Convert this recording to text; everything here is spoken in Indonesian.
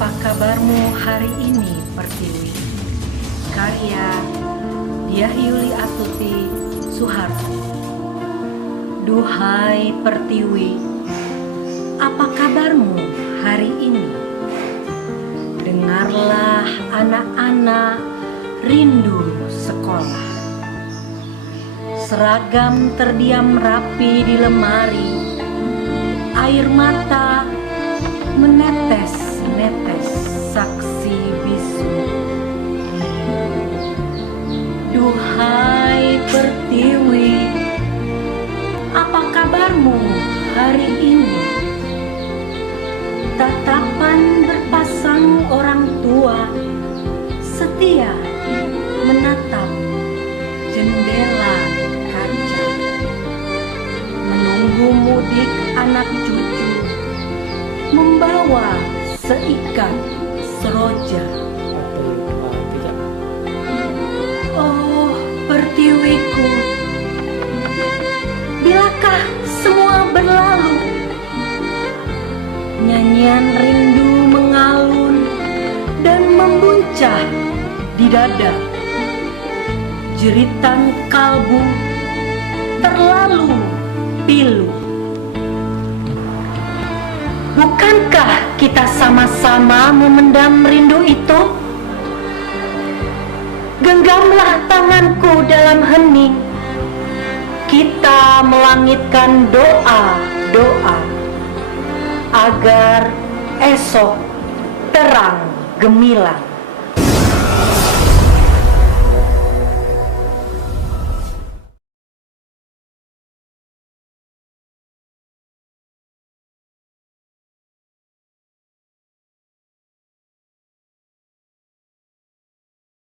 Apa kabarmu hari ini, Pertiwi? Karya Diah Yuli Astuti Suharto. Duhai Pertiwi, apa kabarmu hari ini? Dengarlah anak-anak rindu sekolah. Seragam terdiam rapi di lemari, air mata menetes-netes saksi bisu. Duhai Pertiwi, apa kabarmu hari ini? Tatapan berpasang orang tua setia menatap jendela kaca, menunggu mudik anak cucu membawa seikat seroja. Oh Pertiwiku, bilakah semua berlalu? Nyanyian rindu mengalun dan membuncah di dada. Jeritan kalbu terlalu pilu. Bukankah kita sama-sama memendam rindu itu? Genggamlah tanganku dalam hening. Kita melangitkan doa-doa agar esok terang gemilang.